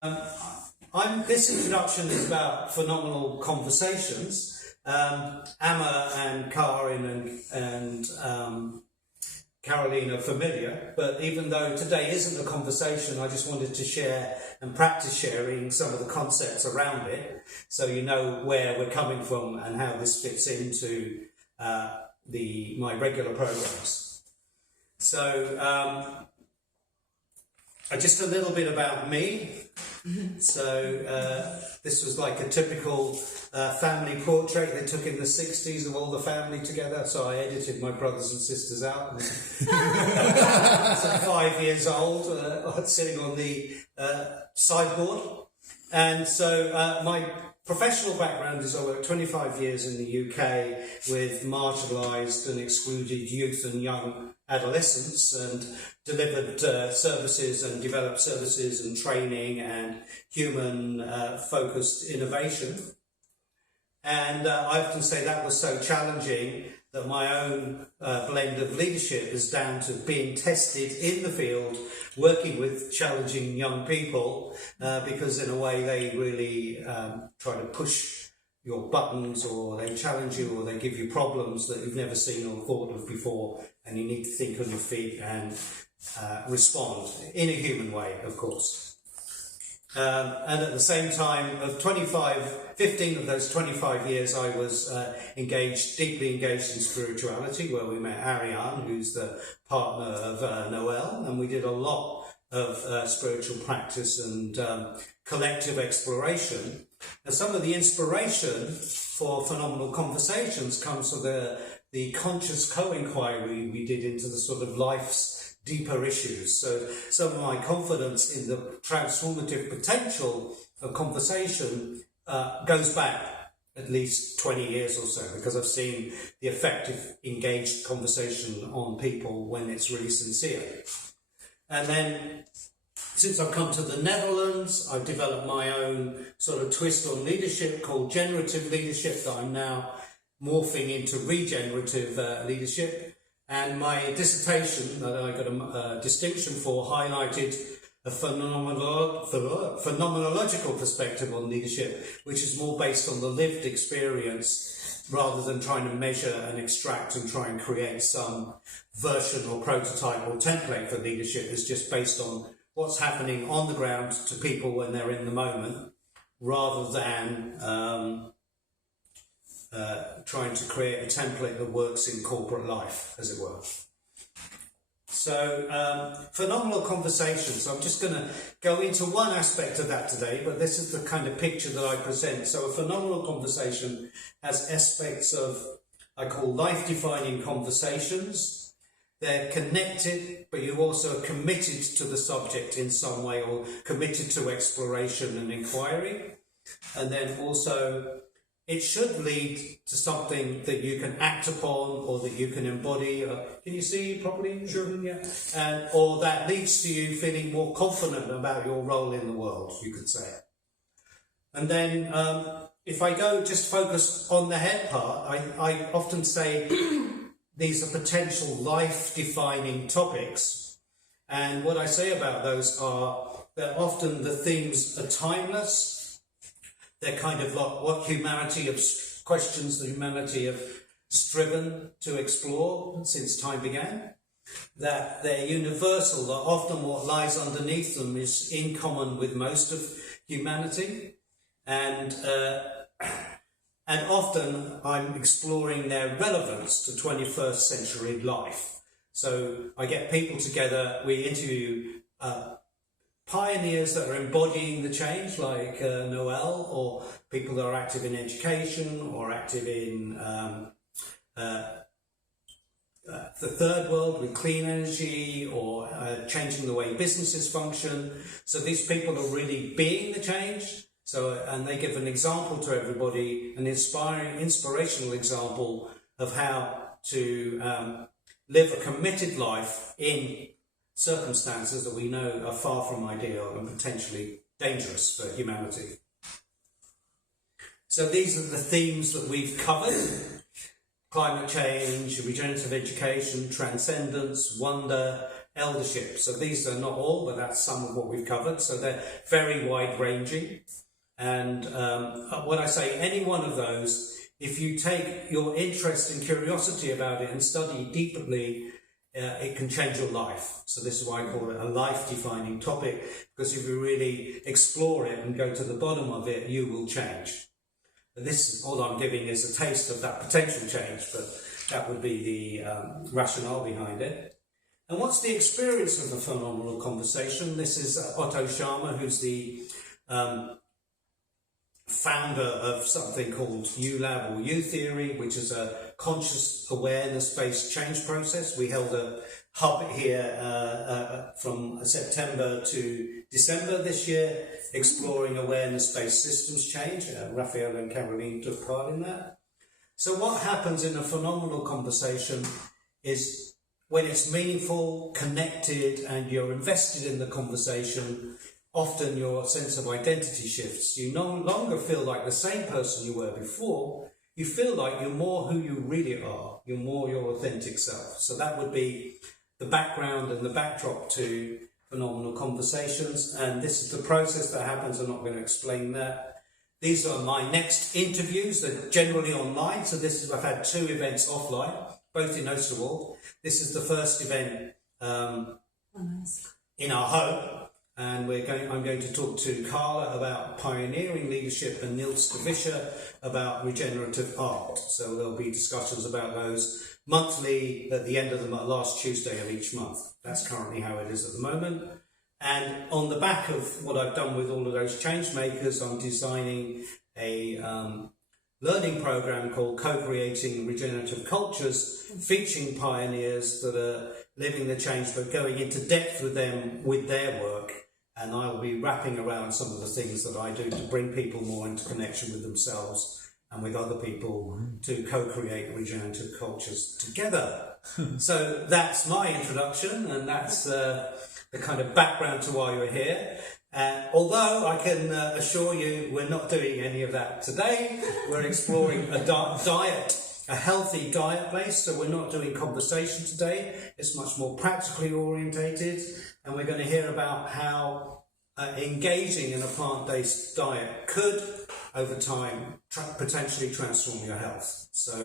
Um, this introduction is about phenomenal conversations. Amma and Karin and Caroline are familiar, but even though today isn't a conversation, I just wanted to share and practice sharing some of the concepts around it, so you know where we're coming from and how this fits into my regular programs. So just a little bit about me. So this was like a typical family portrait they took in the 60s of all the family together. So I edited my brothers and sisters out. So 5 years old, sitting on the sideboard. And so my professional background is I worked 25 years in the UK with marginalised and excluded youth and young adolescents, and delivered services and developed services and training and human focused innovation. And I often say that was so challenging that my own blend of leadership is down to being tested in the field, working with challenging young people, because in a way they really try to push your buttons, or they challenge you, or they give you problems that you've never seen or thought of before, and you need to think on your feet and respond in a human way, of course. And at the same time, 15 of those 25 years I was deeply engaged in spirituality, where we met Ariane, who's the partner of Noelle, and we did a lot of spiritual practice and collective exploration. And some of the inspiration for Phenomenal Conversations comes from the conscious co-inquiry we did into the sort of life's deeper issues. So some of my confidence in the transformative potential of conversation goes back at least 20 years or so, because I've seen the effect of engaged conversation on people when it's really sincere. And then since I've come to the Netherlands, I've developed my own sort of twist on leadership called generative leadership that I'm now morphing into regenerative leadership. And my dissertation that I got a distinction for highlighted a phenomenological perspective on leadership, which is more based on the lived experience rather than trying to measure and extract and try and create some version or prototype or template for leadership. It's just based on what's happening on the ground to people when they're in the moment, rather than trying to create a template that works in corporate life, as it were. So, phenomenal conversations. I'm just going to go into one aspect of that today, but this is the kind of picture that I present. So a phenomenal conversation has aspects of, I call life-defining conversations. They're connected, but you also are committed to the subject in some way, or committed to exploration and inquiry. And then also, it should lead to something that you can act upon, or that you can embody. Can you see properly? Sure. Yeah. Or that leads to you feeling more confident about your role in the world, you could say. And then, if I go just focus on the head part, I often say these are potential life-defining topics. And what I say about those are that often the themes are timeless. They're kind of like questions that humanity have striven to explore since time began. That they're universal, that often what lies underneath them is in common with most of humanity. And often I'm exploring their relevance to 21st century life. So I get people together, we interview pioneers that are embodying the change, like Noelle, or people that are active in education or active in the third world with clean energy, or changing the way businesses function. So these people are really being the change. So, and they give an example to everybody, an inspirational example of how to live a committed life in circumstances that we know are far from ideal and potentially dangerous for humanity. So these are the themes that we've covered: climate change, regenerative education, transcendence, wonder, eldership. So these are not all, but that's some of what we've covered. So they're very wide-ranging. And when I say any one of those, if you take your interest and curiosity about it and study deeply, it can change your life. So this is why I call it a life-defining topic, because if you really explore it and go to the bottom of it, you will change. This, all I'm giving is a taste of that potential change, but that would be the rationale behind it. And what's the experience of the phenomenal conversation? This is Otto Scharmer, who's the founder of something called U-Lab or U-Theory, which is a conscious awareness-based change process. We held a hub here from September to December this year, exploring awareness-based systems change. Raphael and Caroline took part in that. So what happens in a phenomenal conversation is when it's meaningful, connected, and you're invested in the conversation, often your sense of identity shifts. You no longer feel like the same person you were before. You feel like you're more who you really are. You're more your authentic self. So that would be the background and the backdrop to phenomenal conversations. And this is the process that happens. I'm not going to explain that. These are my next interviews. They're generally online. So this is, I've had 2 events offline, both in Oosterwolde. This is the first event in our home. And I'm going to talk to Carla about pioneering leadership and Niels de Visser about regenerative art. So there'll be discussions about those monthly at the end of the last Tuesday of each month. That's currently how it is at the moment. And on the back of what I've done with all of those change makers, I'm designing a learning program called Co-Creating Regenerative Cultures, featuring pioneers that are living the change but going into depth with them with their work. And I'll be wrapping around some of the things that I do to bring people more into connection with themselves and with other people to co-create regenerative cultures together. So that's my introduction, and that's the kind of background to why we're here. Although I can assure you we're not doing any of that today. We're exploring a diet, a healthy diet base, so we're not doing conversation today. It's much more practically orientated, and we're going to hear about how engaging in a plant-based diet could, over time, potentially transform your health. So